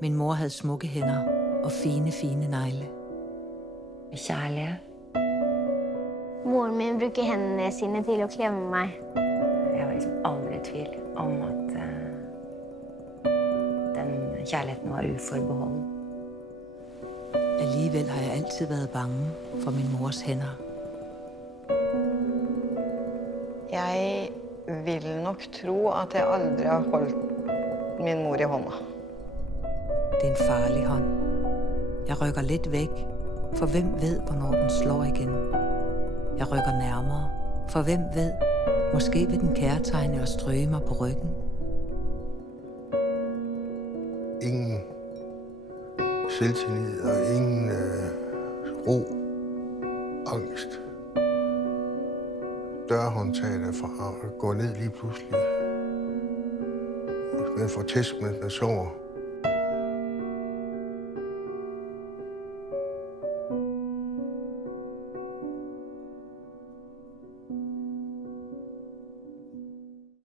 Min mor havde smukke hænder og fine, fine negle. Kjærlighed. Moren min bruger hendene sine til at klemme mig. Jeg var liksom aldrig i tvivl om, at den kærligheden var uforbeholden. Alligevel har jeg altid været bange for min mors hænder. Jeg vil nok tro, at jeg aldrig har holdt min mor i hånda. Det er en farlig hånd. Jeg rykker lidt væk, for hvem ved, hvornår den slår igen. Jeg rykker nærmere, for hvem ved, måske vil den kærtegne og stryge mig på ryggen. Ingen selvtillid og ingen ro, angst. Dørhåndtaget fra at gå ned lige pludselig. Hvis man får tæsk, mens man sover.